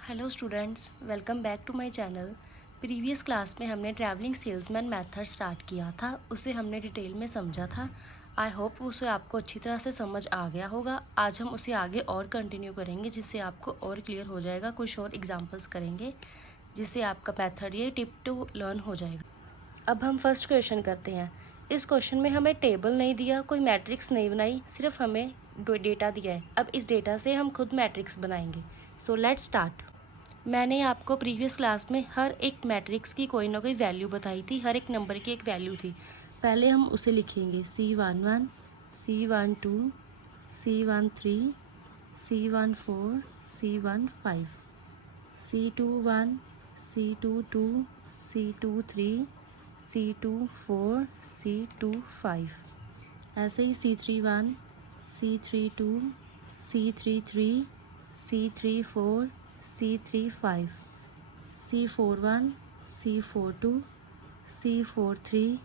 Hello students, welcome back to my channel. Previous class में हमने travelling salesman method start किया था, उसे हमने डिटेल में समझा था। आई होप उसे आपको अच्छी तरह से समझ आ गया होगा। आज हम उसे आगे और कंटिन्यू करेंगे, जिससे आपको और क्लियर हो जाएगा। कुछ और एग्जांपल्स करेंगे जिससे आपका मेथड ये टिप टू लर्न हो जाएगा। अब हम फर्स्ट क्वेश्चन करते हैं। इस क्वेश्चन में हमें टेबल नहीं दिया, कोई मैट्रिक्स नहीं बनाई, सिर्फ हमें डेटा दिया है। अब इस डेटा से हम खुद मैट्रिक्स बनाएंगे। सो लेट्स स्टार्ट। मैंने आपको प्रीवियस क्लास में हर एक मैट्रिक्स की कोई ना कोई वैल्यू बताई थी, हर एक नंबर की एक वैल्यू थी। पहले हम उसे लिखेंगे C11, C12, C13, C14, C15, C21, C22, C23, C24, C25। ऐसे ही C31, C32, C33, C34, C35, C41, C42, C43,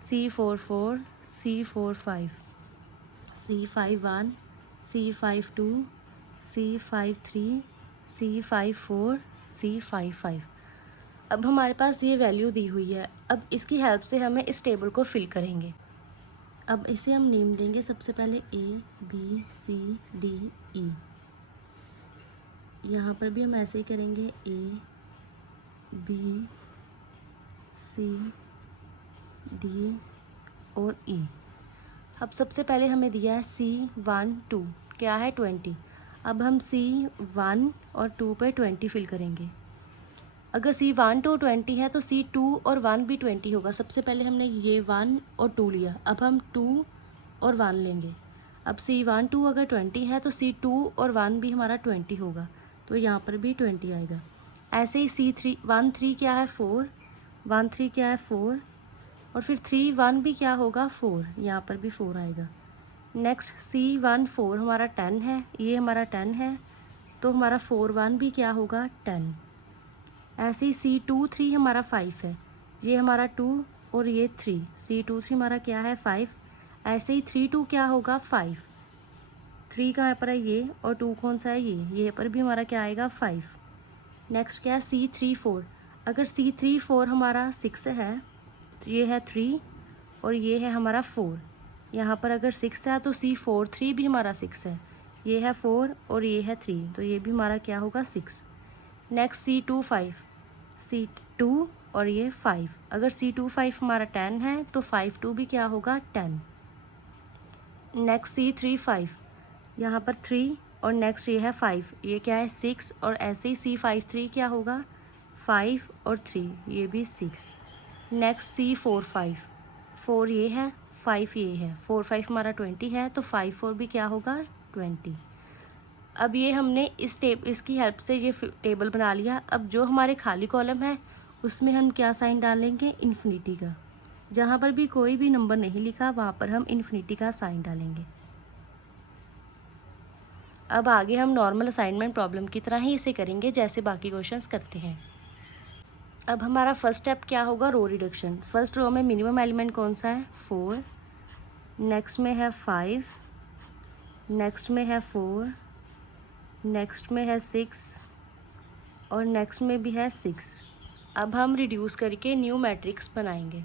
C44, C45, C51, C52, C53, C54, C55। अब हमारे पास ये वैल्यू दी हुई है। अब इसकी हेल्प से हमें इस टेबल को फिल करेंगे। अब इसे हम नेम देंगे। सबसे पहले ABCDE। यहाँ पर भी हम ऐसे ही करेंगे ABCD और E। अब सबसे पहले हमें दिया है C12, क्या है 20। अब हम C1 और 2 पे 20 फिल करेंगे। अगर C1 to 20 है तो C2 और 1 भी 20 होगा। सबसे पहले हमने ये 1 और 2 लिया, अब हम 2 और 1 लेंगे। अब C12 अगर 20 है तो C2 और 1 भी हमारा 20 होगा, तो यहाँ पर भी 20 आएगा। ऐसे ही C13 क्या है 4, 13 क्या है 4, और फिर 31 भी क्या होगा 4, यहाँ पर भी 4 आएगा। नेक्स्ट C14 हमारा 10 है, ये हमारा 10 है, तो हमारा 41 भी क्या होगा 10। ऐसे ही C23 हमारा 5 है, ये हमारा 2 और ये 3, C23 हमारा क्या है 5। ऐसे ही 32 क्या होगा 5, 3 कहाँ पर है ये, और 2 कौन सा है ये पर भी हमारा क्या आएगा 5। नेक्स्ट क्या है C34। अगर C34 हमारा 6 है तो ये है 3 और ये है हमारा 4। यहाँ पर अगर 6 है तो C43 भी हमारा 6 है, ये है 4 और ये है 3, तो ये भी हमारा क्या होगा 6। नेक्स्ट C2 और ये 5। अगर C25 हमारा 10 है तो 52 भी क्या होगा 10। नेक्स्ट C35, यहाँ पर 3 और नेक्स्ट ये है 5, ये क्या है 6, और ऐसे ही C53 क्या होगा 5 और 3, ये भी 6। नेक्स्ट C45, 4 ये है 5 ये है, 4 5 हमारा 20 है, तो 5 4 भी क्या होगा 20। अब ये हमने इसकी हेल्प से ये टेबल बना लिया। अब जो हमारे खाली कॉलम है उसमें हम क्या साइन डालेंगे, इन्फिनिटी का। जहाँ पर भी कोई भी नंबर नहीं लिखा वहाँ पर हम इन्फिनिटी का साइन डालेंगे। अब आगे हम नॉर्मल असाइनमेंट प्रॉब्लम की तरह ही इसे करेंगे जैसे बाकी क्वेश्चंस करते हैं। अब हमारा फर्स्ट स्टेप क्या होगा, रो रिडक्शन। फर्स्ट रो में मिनिमम एलिमेंट कौन सा है 4, नेक्स्ट में है 5, नेक्स्ट में है 4, नेक्स्ट में है 6 और नेक्स्ट में भी है 6। अब हम रिड्यूस करके न्यू मैट्रिक्स बनाएंगे।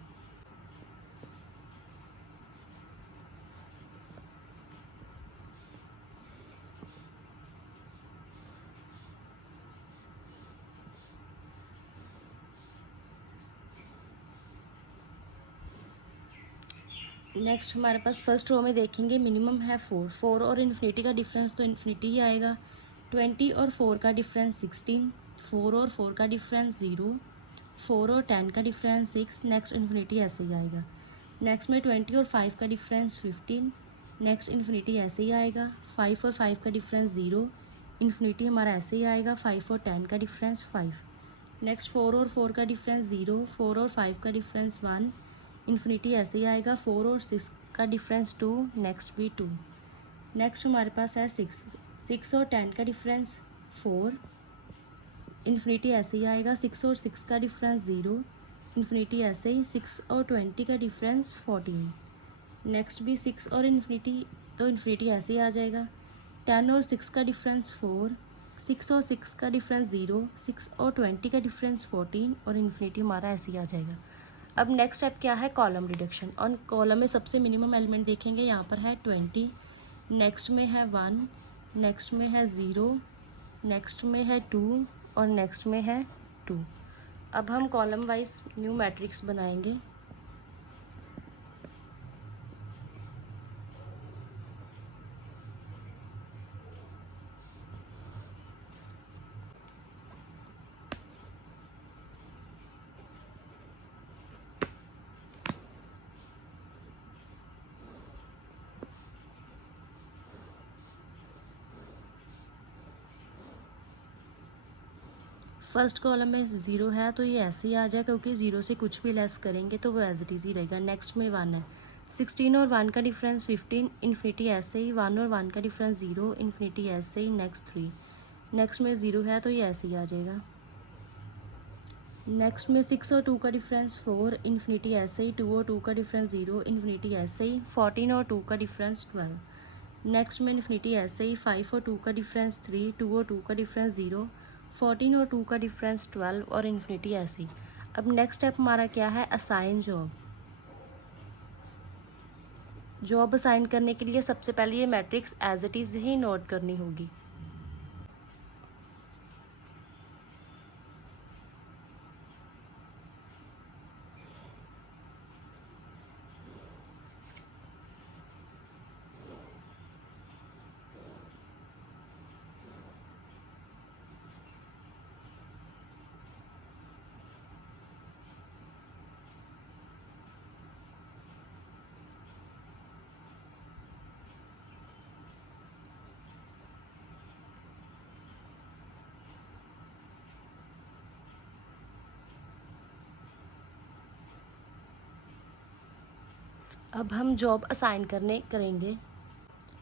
नेक्स्ट हमारे पास फर्स्ट रो में देखेंगे मिनिमम है 4 और इन्फिनिटी का डिफरेंस तो इन्फिनिटी ही आएगा। 20 और 4 का डिफरेंस 16, 4 और 4 का डिफरेंस 0, 4 और 10 का डिफरेंस 6। नेक्स्ट इन्फिनिटी ऐसे ही आएगा। नेक्स्ट में 20 और 5 का डिफरेंस 15, नेक्स्ट इन्फिनिटी ऐसे ही आएगा। 5 और 5 का डिफरेंस 0, इन्फिनिटी हमारा ऐसे ही आएगा। 5 और 10 का डिफरेंस 5। नेक्स्ट 4 और 4 का डिफरेंस 0, 4 और 5 का डिफरेंस 1, इन्फिनिटी ऐसे ही आएगा। 4 और 6 का डिफरेंस 2, नेक्स्ट भी 2। नेक्स्ट हमारे पास है 6 और 10 का डिफरेंस 4, इन्फिनिटी ऐसे ही आएगा। 6 और 6 का डिफरेंस 0, इन्फिनिटी ऐसे ही। 6 और 20 का डिफरेंस 14, नेक्स्ट भी 6 और इन्फिनिटी, तो इन्फिनिटी ऐसे ही आ जाएगा। 10 और 6 का डिफरेंस 4, 6 और 6 का डिफरेंस 0, 6 और 20 का डिफरेंस 14 और इन्फिनिटी हमारा ऐसे ही आ जाएगा। अब नेक्स्ट स्टेप क्या है, कॉलम डिडक्शन। और कॉलम में सबसे मिनिमम एलिमेंट देखेंगे, यहाँ पर है 20, नेक्स्ट में है 1, नेक्स्ट में है 0, नेक्स्ट में है 2 और नेक्स्ट में है 2। अब हम कॉलम वाइज न्यू मैट्रिक्स बनाएंगे। फर्स्ट कॉलम में 0 है तो ये ऐसे ही आ जाए, क्योंकि 0 से कुछ भी लेस करेंगे तो वो एज इट इज़ ही रहेगा। नेक्स्ट में 1 है, 16 और 1 का डिफरेंस 15, इन्फिनिटी ऐसे ही, 1 और 1 का डिफरेंस 0, इन्फिनिटी ऐसे ही, नेक्स्ट 3। नेक्स्ट में 0 है तो ये ऐसे ही आ जाएगा। नेक्स्ट में 6 और 2 का डिफरेंस 4, इन्फिनिटी ऐसे ही, 2 और 2 का डिफरेंस 0, इन्फिनिटी ऐसे ही, 14 और 2 का डिफरेंस 12। नेक्स्ट में इन्फिनिटी ऐसे ही, 5 और 2 का डिफरेंस 3, 2 और 2 का डिफरेंस 0, 14 और 2 का डिफरेंस 12 और इन्फिनिटी ऐसे ही। अब नेक्स्ट स्टेप हमारा क्या है, असाइन जॉब। जॉब असाइन करने के लिए सबसे पहले ये मैट्रिक्स एज इट इज़ ही नोट करनी होगी। अब हम जॉब असाइन करेंगे।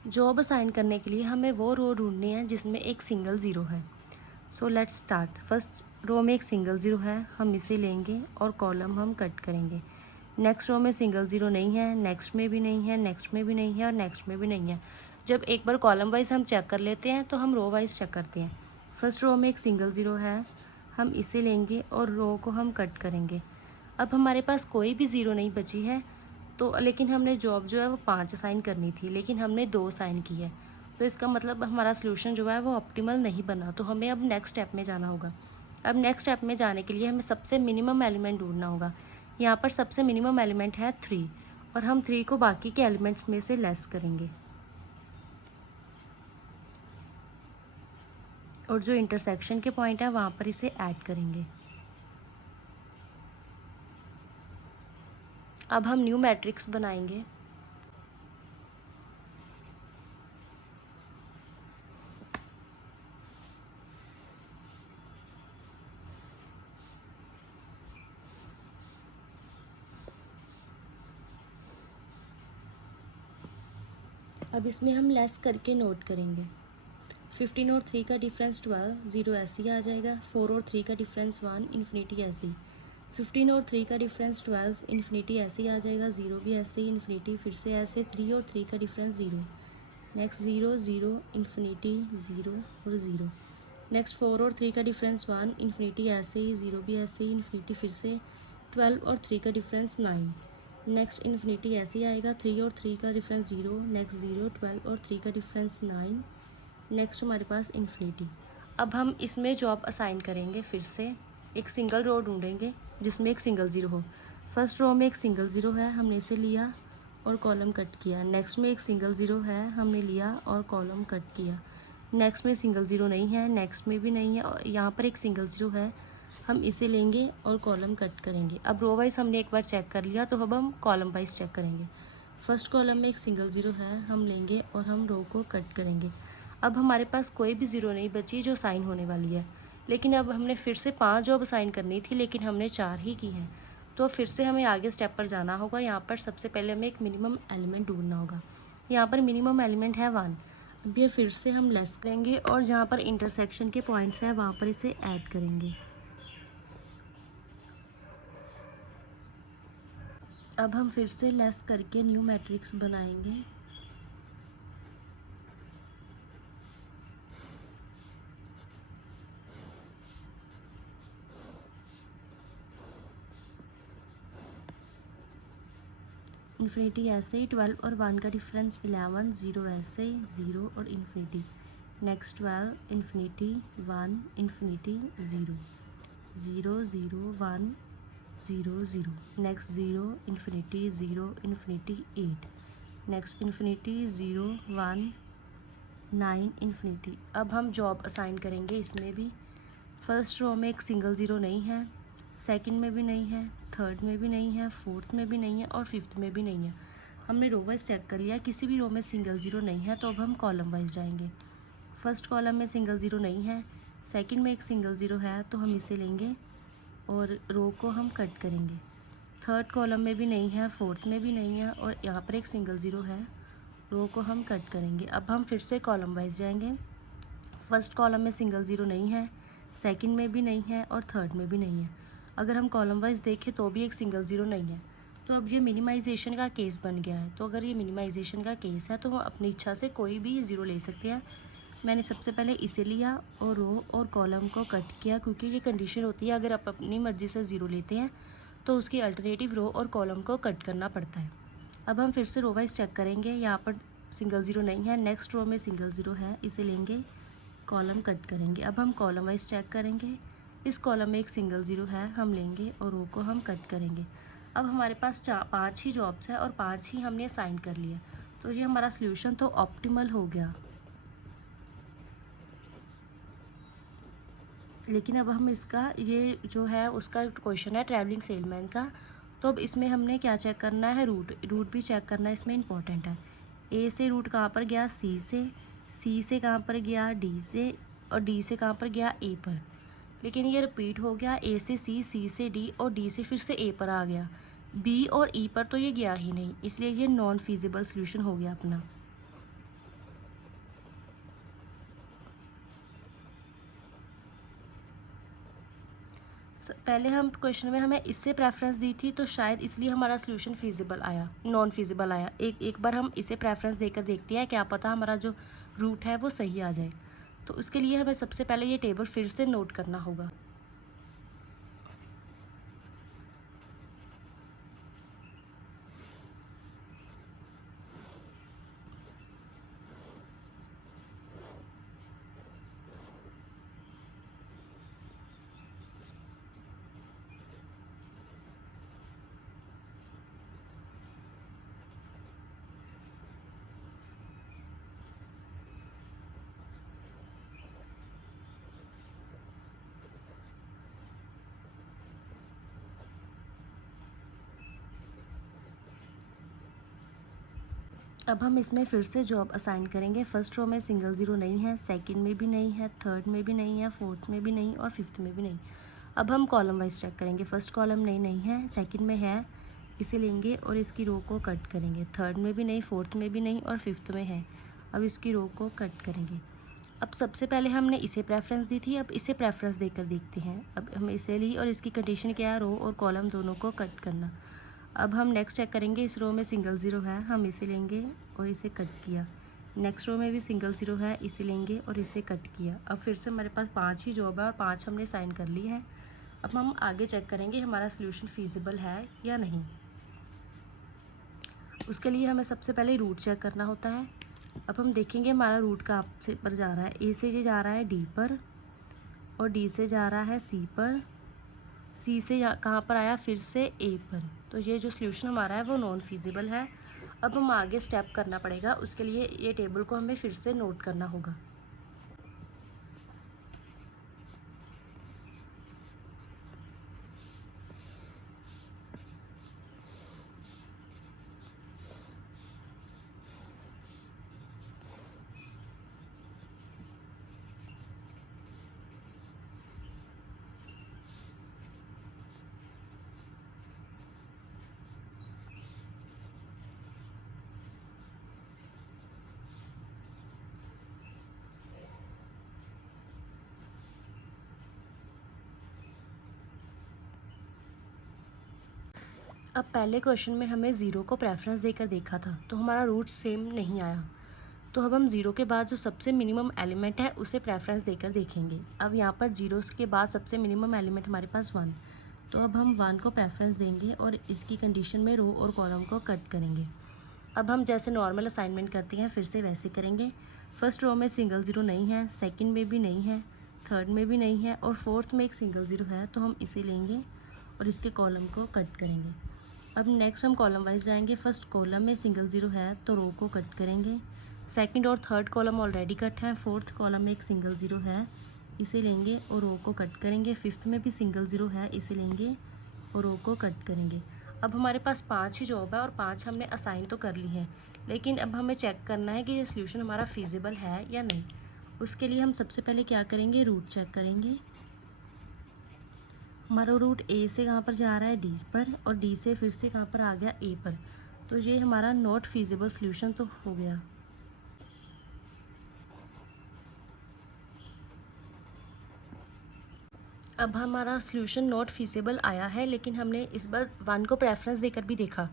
जॉब असाइन करने के लिए हमें वो रो ढूंढनी है जिसमें एक सिंगल ज़ीरो है। So let's start. First row में एक सिंगल ज़ीरो है, हम इसे लेंगे और कॉलम हम कट करेंगे। नेक्स्ट रो में सिंगल ज़ीरो नहीं है, नेक्स्ट में भी नहीं है, नेक्स्ट में भी नहीं है और नेक्स्ट में भी नहीं है। जब एक बार कॉलम वाइज हम चेक कर लेते हैं तो हम रो वाइज चेक करते हैं। फर्स्ट रो में एक सिंगल ज़ीरो है, हम इसे लेंगे और रो को हम कट करेंगे। अब हमारे पास कोई भी ज़ीरो नहीं बची है, तो लेकिन हमने जॉब जो है वो 5 असाइन करनी थी, लेकिन हमने 2 असाइन की है, तो इसका मतलब हमारा सोल्यूशन जो है वो ऑप्टिमल नहीं बना। तो हमें अब नेक्स्ट स्टेप में जाना होगा। अब नेक्स्ट स्टेप में जाने के लिए हमें सबसे मिनिमम एलिमेंट ढूंढना होगा। यहाँ पर सबसे मिनिमम एलिमेंट है 3 और हम 3 को बाकी के एलिमेंट्स में से लेस करेंगे और जो इंटरसेक्शन के पॉइंट है वहाँ पर इसे ऐड करेंगे। अब हम न्यू मैट्रिक्स बनाएंगे। अब इसमें हम लेस करके नोट करेंगे। 15 और 3 का डिफरेंस 12, 0 ऐसे ही आ जाएगा। 4 और 3 का डिफरेंस 1, इन्फिनिटी ऐसे ही। 15 और 3 का डिफरेंस 12, इन्फिनिटी ऐसे ही आ जाएगा। 0 भी ऐसे ही, इन्फिनिटी फिर से ऐसे। 3 और 3 का डिफरेंस 0, नेक्स्ट 0 0, इन्फिनिटी 0 और 0। नेक्स्ट 4 और 3 का डिफरेंस 1, इन्फिनिटी ऐसे ही, 0 भी ऐसे ही, इन्फिनिटी फिर से। 12 और 3 का डिफरेंस 9, नेक्स्ट इन्फिनिटी ऐसे ही आएगा। 3 और 3 का डिफरेंस 0, नेक्स्ट 0, 12 और 3 का डिफरेंस 9, नेक्स्ट हमारे पास इन्फिनिटी। अब हम इसमें जॉब असाइन करेंगे। फिर से एक सिंगल रो ढूंढेंगे जिसमें एक सिंगल ज़ीरो हो। फर्स्ट रो में एक सिंगल ज़ीरो है, हमने इसे लिया और कॉलम कट किया। नेक्स्ट में एक सिंगल ज़ीरो है, हमने लिया और कॉलम कट किया। नेक्स्ट में सिंगल ज़ीरो नहीं है, नेक्स्ट में भी नहीं है और यहाँ पर एक सिंगल ज़ीरो है, हम इसे लेंगे और कॉलम कट करेंगे। अब रो वाइज हमने एक बार चेक कर लिया, तो अब हम कॉलम वाइज चेक करेंगे। फर्स्ट कॉलम में एक सिंगल ज़ीरो है, हम लेंगे और हम रो को कट करेंगे। अब हमारे पास कोई भी ज़ीरो नहीं बची जो साइन होने वाली है, लेकिन अब हमने फिर से 5 जॉब साइन करनी थी, लेकिन हमने 4 ही की हैं। तो फिर से हमें आगे स्टेप पर जाना होगा। यहाँ पर सबसे पहले हमें एक मिनिमम एलिमेंट ढूंढना होगा। यहाँ पर मिनिमम एलिमेंट है 1। अब ये फिर से हम लेस करेंगे और जहाँ पर इंटरसेक्शन के पॉइंट्स हैं वहाँ पर इसे ऐड करेंगे। अब हम फिर से लेस करके न्यू मैट्रिक्स बनाएंगे। इन्फिनिटी ऐसे ही 12 और 1 का डिफरेंस 11, 0 ऐसे ही 0 और infinity. Next 12, infinity 1, infinity 0, 0 0 1 0 0। Next 0 infinity 0 infinity 8। Next infinity 0 1 9 infinity. अब हम जॉब असाइन करेंगे इसमें भी। फर्स्ट रो में एक सिंगल ज़ीरो नहीं है, सेकंड में भी नहीं है, थर्ड में भी नहीं है, फोर्थ में भी नहीं है और फिफ्थ में भी नहीं है। हमने रो वाइज चेक कर लिया, किसी भी रो में सिंगल ज़ीरो नहीं है, तो अब हम कॉलम वाइज जाएंगे। फर्स्ट कॉलम में सिंगल ज़ीरो नहीं है, सेकंड में एक सिंगल ज़ीरो है तो हम इसे लेंगे और रो को हम कट करेंगे। थर्ड कॉलम में भी नहीं है, फोर्थ में भी नहीं है और यहाँ पर एक सिंगल ज़ीरो है, रो को हम कट करेंगे। अब हम फिर से कॉलम वाइज जाएंगे। फर्स्ट कॉलम में सिंगल ज़ीरो नहीं है, सेकंड में भी नहीं है और थर्ड में भी नहीं है। अगर हम कॉलम वाइज देखें तो भी एक सिंगल ज़ीरो नहीं है, तो अब ये मिनिमाइजेशन का केस बन गया है। तो अगर ये मिनिमाइजेशन का केस है तो हम अपनी इच्छा से कोई भी ज़ीरो ले सकते हैं। मैंने सबसे पहले इसे लिया और रो और कॉलम को कट किया, क्योंकि ये कंडीशन होती है अगर आप अपनी मर्ज़ी से ज़ीरो लेते हैं तो उसकी अल्टरनेटिव रो और कॉलम को कट करना पड़ता है। अब हम फिर से रो वाइज चेक करेंगे। यहाँ पर सिंगल ज़ीरो नहीं है, नेक्स्ट रो में सिंगल ज़ीरो है, इसे लेंगे, कॉलम कट करेंगे। अब हम कॉलम वाइज चेक करेंगे। इस कॉलम में एक सिंगल ज़ीरो है, हम लेंगे और रो को हम कट करेंगे। अब हमारे पास 5 ही जॉब्स है और 5 ही हमने असाइन कर लिया, तो ये हमारा सॉल्यूशन तो ऑप्टिमल हो गया। लेकिन अब हम इसका ये जो है उसका क्वेश्चन है ट्रैवलिंग सेलमैन का, तो अब इसमें हमने क्या चेक करना है, रूट भी चेक करना है, इसमें इंपॉर्टेंट है। ए से रूट कहाँ पर गया, सी से कहाँ पर गया, डी से, और डी से कहाँ पर गया, ए पर। लेकिन ये रिपीट हो गया, ए से सी से डी और डी से फिर से ए पर आ गया। बी और ई पर तो ये गया ही नहीं, इसलिए ये नॉन फीजिबल सोल्यूशन हो गया अपना। पहले हम क्वेश्चन में हमें इससे प्रेफरेंस दी थी, तो शायद इसलिए हमारा सोल्यूशन फीजिबल आया, नॉन फीजिबल आया। एक बार हम इसे प्रेफरेंस देकर देखते हैं, क्या पता हमारा जो रूट है वो सही आ जाए। तो उसके लिए हमें सबसे पहले ये टेबल फिर से नोट करना होगा। अब हम इसमें फिर से जॉब असाइन करेंगे। फर्स्ट रो में सिंगल ज़ीरो नहीं है, सेकंड में भी नहीं है, थर्ड में भी नहीं है, फोर्थ में भी नहीं और फिफ्थ में भी नहीं। अब हम कॉलम वाइज चेक करेंगे। फर्स्ट कॉलम नहीं है, सेकंड में है, इसे लेंगे और इसकी रो को कट करेंगे। थर्ड में भी नहीं, फोर्थ में भी नहीं और फिफ्थ में है, अब इसकी रो को कट करेंगे। अब सबसे पहले हमने इसे प्रेफरेंस दी थी, अब इसे प्रेफरेंस देकर देखते हैं। अब हम इसे ली और इसकी कंडीशन क्या है, रो और कॉलम दोनों को कट करना। अब हम नेक्स्ट चेक करेंगे, इस रो में सिंगल ज़ीरो है, हम इसे लेंगे और इसे कट किया। नेक्स्ट रो में भी सिंगल ज़ीरो है, इसे लेंगे और इसे कट किया। अब फिर से हमारे पास 5 ही जॉब है और 5 हमने साइन कर ली है। अब हम आगे चेक करेंगे हमारा सोल्यूशन फीजिबल है या नहीं। उसके लिए हमें सबसे पहले रूट चेक करना होता है। अब हम देखेंगे हमारा रूट कहाँ से पर जा रहा है। ए से ये जा रहा है डी पर और डी से जा रहा है सी पर, सी से कहाँ पर आया, फिर से ए पर। तो ये जो सोल्यूशन हमारा है वो नॉन फीजिबल है। अब हम आगे स्टेप करना पड़ेगा, उसके लिए ये टेबल को हमें फिर से नोट करना होगा। अब पहले क्वेश्चन में हमें ज़ीरो को प्रेफरेंस देकर देखा था, तो हमारा रूट सेम नहीं आया। तो अब हम ज़ीरो के बाद जो सबसे मिनिमम एलिमेंट है उसे प्रेफरेंस देकर देखेंगे। अब यहाँ पर जीरोस के बाद सबसे मिनिमम एलिमेंट हमारे पास 1, तो अब हम 1 को प्रेफरेंस देंगे और इसकी कंडीशन में रो और कॉलम को कट करेंगे। अब हम जैसे नॉर्मल असाइनमेंट करते हैं फिर से वैसे करेंगे। फर्स्ट रो में सिंगल ज़ीरो नहीं है, सेकंड में भी नहीं है, थर्ड में भी नहीं है और फोर्थ में एक सिंगल ज़ीरो है, तो हम इसे लेंगे और इसके कॉलम को कट करेंगे। अब नेक्स्ट हम कॉलम वाइज जाएंगे। फर्स्ट कॉलम में सिंगल ज़ीरो है तो रो को कट करेंगे। सेकंड और थर्ड कॉलम ऑलरेडी कट है। फोर्थ कॉलम में एक सिंगल ज़ीरो है, इसे लेंगे और रो को कट करेंगे। फिफ्थ में भी सिंगल ज़ीरो है, इसे लेंगे और रो को कट करेंगे। अब हमारे पास 5 ही जॉब है और 5 हमने असाइन तो कर ली है, लेकिन अब हमें चेक करना है कि ये सोल्यूशन हमारा फिजिबल है या नहीं। उसके लिए हम सबसे पहले क्या करेंगे, रूट चेक करेंगे। हमारा रूट ए से कहाँ पर जा रहा है, डी पर, और डी से फिर से कहाँ पर आ गया, ए पर। तो ये हमारा नॉट फिजिबल सोल्यूशन तो हो गया। अब हमारा सोल्यूशन नॉट फिजिबल आया है, लेकिन हमने इस बार 1 को प्रेफरेंस देकर भी देखा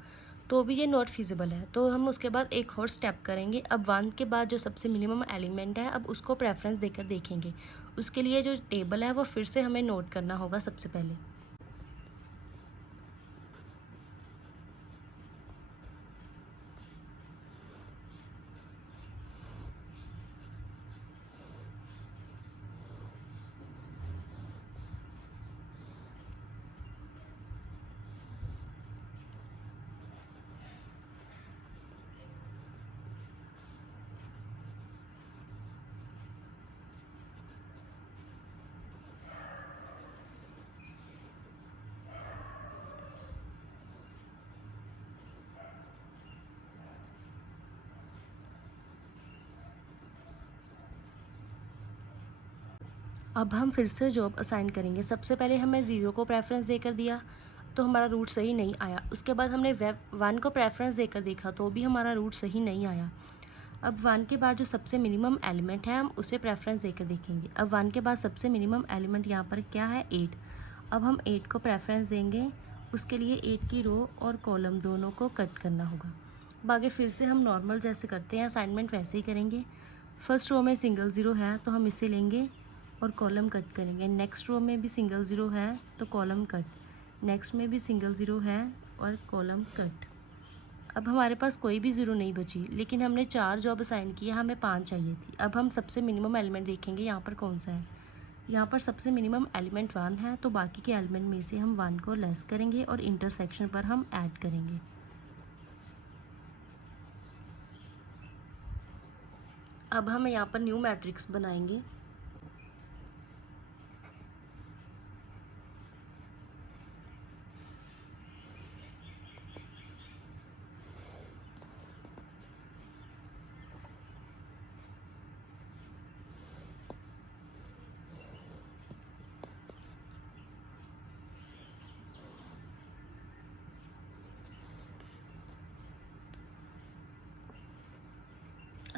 तो भी ये नॉट फिजिबल है। तो हम उसके बाद एक और स्टेप करेंगे। अब 1 के बाद जो सबसे मिनिमम एलिमेंट है अब उसको प्रेफरेंस देकर देखेंगे। उसके लिए जो टेबल है वो फिर से हमें नोट करना होगा सबसे पहले। अब हम फिर से जॉब असाइन करेंगे। सबसे पहले हमें 0 को प्रेफरेंस देकर दिया तो हमारा रूट सही नहीं आया। उसके बाद हमने 1 को प्रेफरेंस देकर देखा तो भी हमारा रूट सही नहीं आया। अब 1 के बाद जो सबसे मिनिमम एलिमेंट है हम उसे प्रेफरेंस देकर देखेंगे। अब 1 के बाद सबसे मिनिमम एलिमेंट यहाँ पर क्या है, 8। अब हम 8 को प्रेफरेंस देंगे। उसके लिए 8 की रो और कॉलम दोनों को कट करना होगा। अब आगे फिर से हम नॉर्मल जैसे करते हैं असाइनमेंट वैसे ही करेंगे। फर्स्ट रो में सिंगल ज़ीरो है तो हम इसे लेंगे और कॉलम कट करेंगे। नेक्स्ट रो में भी सिंगल ज़ीरो है तो कॉलम कट, नेक्स्ट में भी सिंगल ज़ीरो है और कॉलम कट। अब हमारे पास कोई भी ज़ीरो नहीं बची, लेकिन हमने 4 जॉब असाइन किया, हमें 5 चाहिए थी। अब हम सबसे मिनिमम एलिमेंट देखेंगे यहाँ पर कौन सा है। यहाँ पर सबसे मिनिमम एलिमेंट 1 है तो बाकी के एलिमेंट में से हम 1 को लेस करेंगे और इंटरसेक्शन पर हम ऐड करेंगे। अब हम यहाँ पर न्यू मैट्रिक्स बनाएंगे।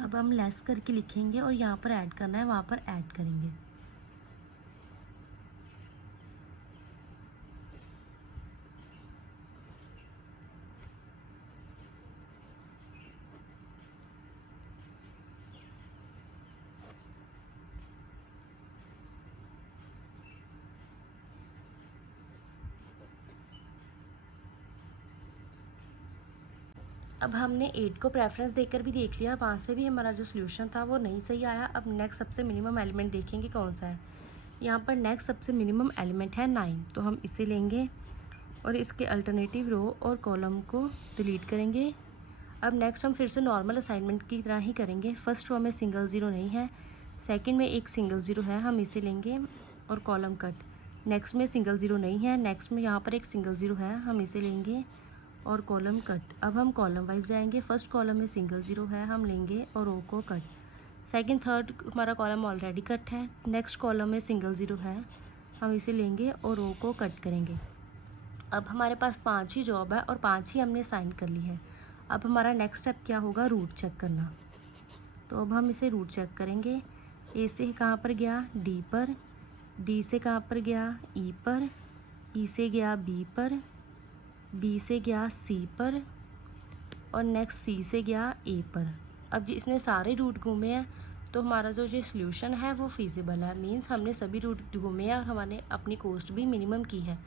अब हम लेस करके लिखेंगे और यहाँ पर ऐड करना है, वहाँ पर ऐड करेंगे। अब हमने 8 को प्रेफरेंस देकर भी देख लिया, वहाँ से भी हमारा जो सोल्यूशन था वो नहीं सही आया। अब नेक्स्ट सबसे मिनिमम एलिमेंट देखेंगे कौन सा है। यहाँ पर नेक्स्ट सबसे मिनिमम एलिमेंट है 9, तो हम इसे लेंगे और इसके अल्टरनेटिव रो और कॉलम को डिलीट करेंगे। अब नेक्स्ट हम फिर से नॉर्मल असाइनमेंट की तरह ही करेंगे। फर्स्ट रो में सिंगल ज़ीरो नहीं है, सेकंड में एक सिंगल ज़ीरो है, हम इसे लेंगे और कॉलम कट। नेक्स्ट में सिंगल ज़ीरो नहीं है, नेक्स्ट में यहाँ पर एक सिंगल ज़ीरो है, हम इसे लेंगे और कॉलम कट। अब हम कॉलम वाइज जाएंगे। फर्स्ट कॉलम में सिंगल ज़ीरो है, हम लेंगे और रो को कट। सेकंड थर्ड हमारा कॉलम ऑलरेडी कट है। नेक्स्ट कॉलम में सिंगल ज़ीरो है, हम इसे लेंगे और रो को कट करेंगे। अब हमारे पास 5 ही जॉब है और 5 ही हमने साइन कर ली है। अब हमारा नेक्स्ट स्टेप क्या होगा, रूट चेक करना। तो अब हम इसे रूट चेक करेंगे। ए से कहाँ पर गया, डी पर, डी से कहाँ पर गया, ई पर, ई से गया बी पर, बी से गया सी पर और नेक्स्ट सी से गया ए पर। अब इसने सारे रूट घूमे हैं तो हमारा जो ये सोल्यूशन है वो फिजिबल है। मींस हमने सभी रूट घूमे हैं और हमने अपनी कॉस्ट भी मिनिमम की है।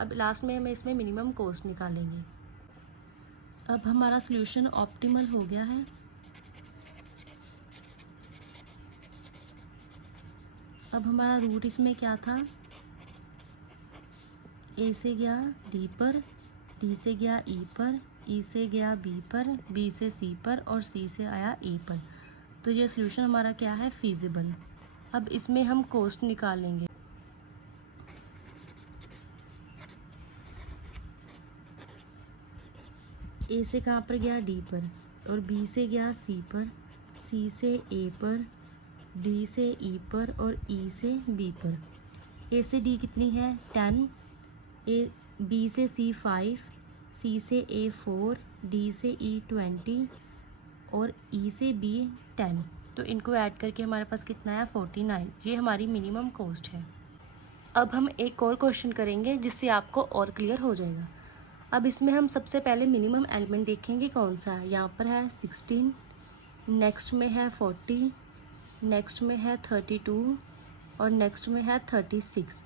अब लास्ट में हम इसमें मिनिमम कॉस्ट निकालेंगे। अब हमारा सॉल्यूशन ऑप्टिमल हो गया है। अब हमारा रूट इसमें क्या था, ए से गया डी पर, डी से गया ई पर, ई से गया बी पर, बी से सी पर और सी से आया ए पर। तो ये सॉल्यूशन हमारा क्या है, फीजिबल। अब इसमें हम कॉस्ट निकालेंगे। ए से कहाँ पर गया, डी पर, और बी से गया सी पर, सी से ए पर, डी से ई पर और ई से बी पर। ए से डी कितनी है, 10, ए बी से सी 5, सी से ए 4, डी से ई 20 और ई से बी 10। तो इनको ऐड करके हमारे पास कितना है, 49। ये हमारी मिनिमम कॉस्ट है। अब हम एक और क्वेश्चन करेंगे जिससे आपको और क्लियर हो जाएगा। अब इसमें हम सबसे पहले मिनिमम एलिमेंट देखेंगे कौन सा है। यहाँ पर है 16, नेक्स्ट में है 40, नेक्स्ट में है 32 और नेक्स्ट में है 36।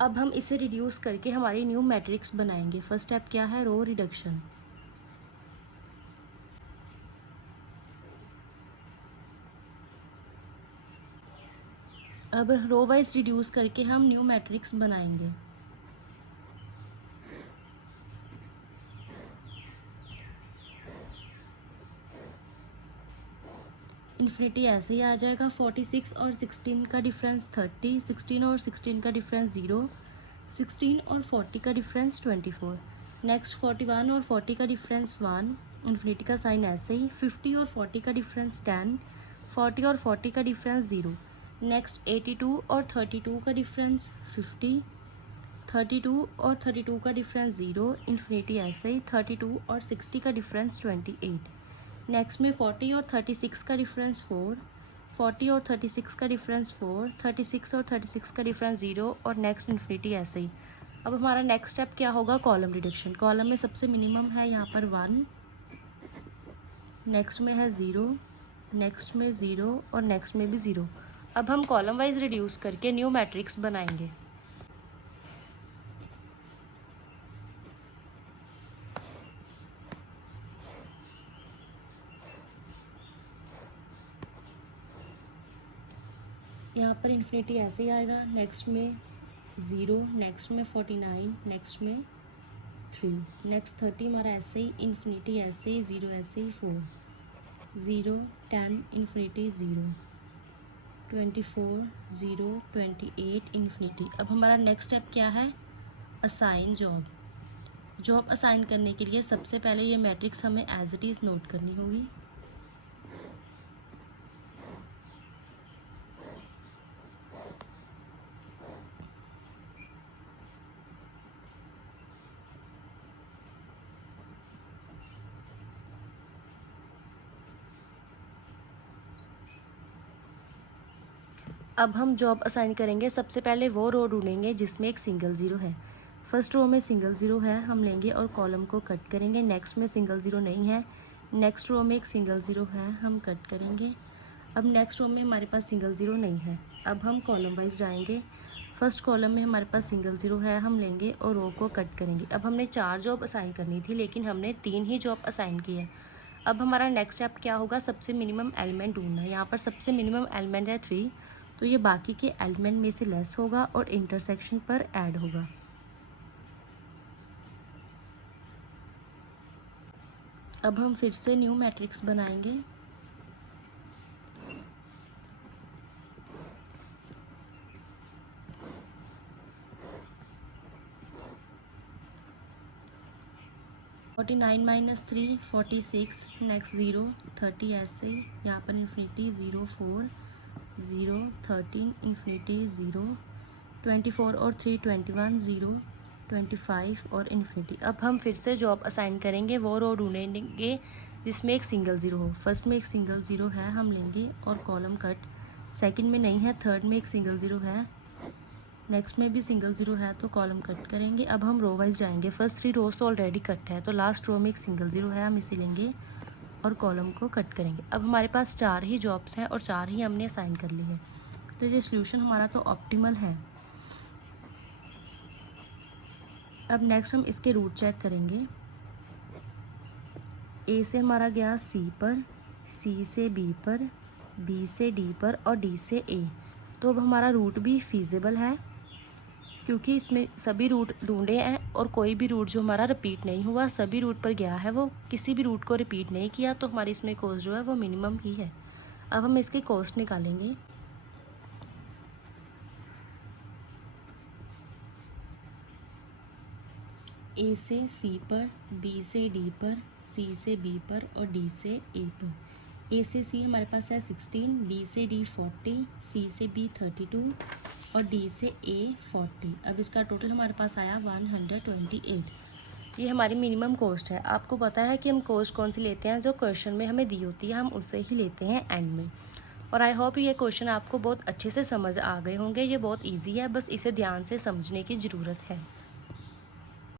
अब हम इसे रिड्यूस करके हमारी न्यू मैट्रिक्स बनाएंगे। फर्स्ट स्टेप क्या है, रो रिडक्शन। अब रो वाइज रिड्यूस करके हम न्यू मैट्रिक्स बनाएंगे। इन्फिनिटी ऐसे ही आ जाएगा। 46 और 16 का डिफरेंस 30, 16 और 16 का डिफरेंस 0, 16 और 40 का डिफरेंस 24। नेक्स्ट 41 और 40 का डिफरेंस 1, इन्फिनिटी का साइन ऐसे ही। 50 और 40 का डिफरेंस 10, 40 और 40 का डिफरेंस 0। नेक्स्ट 82 और 32 का डिफरेंस 50, 32 और 32 का डिफरेंस 0, इन्फिनिटी ऐसे ही। 32 और 60 का डिफरेंस 28। नेक्स्ट में 40 और 36 का डिफरेंस 4, 40 और 36 का डिफरेंस 4, 36 और 36 का डिफरेंस 0 और नेक्स्ट इन्फिनिटी ऐसे ही। अब हमारा नेक्स्ट स्टेप क्या होगा, कॉलम रिडक्शन। कॉलम में सबसे मिनिमम है यहाँ पर 1, नेक्स्ट में है 0, नेक्स्ट में 0 और नेक्स्ट में भी 0। अब हम कॉलम वाइज रिड्यूस करके न्यू मैट्रिक्स बनाएंगे। यहाँ पर इन्फिनिटी ऐसे ही आएगा। नेक्स्ट में 0, नेक्स्ट में 49, नेक्स्ट में 3, नेक्स्ट 30 हमारा ऐसे ही। इन्फिनिटी ऐसे ही, 0 ऐसे ही, 4, 0, 10, इन्फिनिटी 0, 24, 0, 28, इन्फिनिटी। अब हमारा नेक्स्ट स्टेप क्या है, असाइन जॉब। जॉब असाइन करने के लिए सबसे पहले ये मैट्रिक्स हमें एज इट इज़ नोट करनी होगी। अब हम जॉब असाइन करेंगे। सबसे पहले वो रो ढूंढेंगे जिसमें एक सिंगल ज़ीरो है। फर्स्ट रो में सिंगल ज़ीरो है, हम लेंगे और कॉलम को कट करेंगे। नेक्स्ट में सिंगल ज़ीरो नहीं है, नेक्स्ट रो में एक सिंगल ज़ीरो है, हम कट करेंगे। अब नेक्स्ट रो में हमारे पास सिंगल ज़ीरो नहीं है। अब हम कॉलम वाइज जाएंगे। फर्स्ट कॉलम में हमारे पास सिंगल ज़ीरो है, हम लेंगे और रो को कट करेंगे। अब हमने 4 जॉब असाइन करनी थी लेकिन हमने 3 ही जॉब असाइन की है। अब हमारा नेक्स्ट स्टेप क्या होगा, सबसे मिनिमम एलिमेंट ढूंढना है। यहाँ पर सबसे मिनिमम एलिमेंट है 3, तो ये बाकी के एलिमेंट में से लेस होगा और इंटरसेक्शन पर ऐड होगा। अब हम फिर से न्यू मैट्रिक्स बनाएंगे। -3, 46, नेक्स्ट 0, 30 ऐसे। यहाँ पर इन्फिनिटी 0, 4, 0, 13, इन्फिनिटी 0, 24 और 3, 21, 0, 25 और इन्फिनिटी। अब हम फिर से जॉब असाइन करेंगे। वो रो ढूंढेंगे जिसमें एक सिंगल ज़ीरो हो। फर्स्ट में एक सिंगल ज़ीरो है, हम लेंगे और कॉलम कट। सेकंड में नहीं है, थर्ड में एक सिंगल ज़ीरो है, नेक्स्ट में भी सिंगल ज़ीरो है तो कॉलम कट करेंगे। अब हम रो वाइज जाएंगे। फर्स्ट 3 रोज तो ऑलरेडी कट है, तो लास्ट रो में एक सिंगल ज़ीरो है, हम इसे लेंगे और कॉलम को कट करेंगे। अब हमारे पास 4 ही जॉब्स हैं और 4 ही हमने असाइन कर ली है, तो ये सोल्यूशन हमारा तो ऑप्टिमल है। अब नेक्स्ट हम इसके रूट चेक करेंगे। ए से हमारा गया सी पर, सी से बी पर, बी से डी पर और डी से ए। तो अब हमारा रूट भी फीजिबल है क्योंकि इसमें सभी रूट ढूंढे हैं और कोई भी रूट जो हमारा रिपीट नहीं हुआ, सभी रूट पर गया है, वो किसी भी रूट को रिपीट नहीं किया, तो हमारी इसमें कॉस्ट जो है वो मिनिमम ही है। अब हम इसकी कॉस्ट निकालेंगे। ए से सी पर, बी से डी पर, सी से बी पर और डी से ए पर। ए से सी हमारे पास है 16, बी से डी 40, सी से बी 32 और डी से ए 40। अब इसका टोटल हमारे पास आया 128। ये हमारी मिनिमम कॉस्ट है। आपको पता है कि हम कॉस्ट कौन सी लेते हैं, जो क्वेश्चन में हमें दी होती है हम उसे ही लेते हैं एंड में। और आई होप ये क्वेश्चन आपको बहुत अच्छे से समझ आ गए होंगे। ये बहुत ईजी है, बस इसे ध्यान से समझने की ज़रूरत है।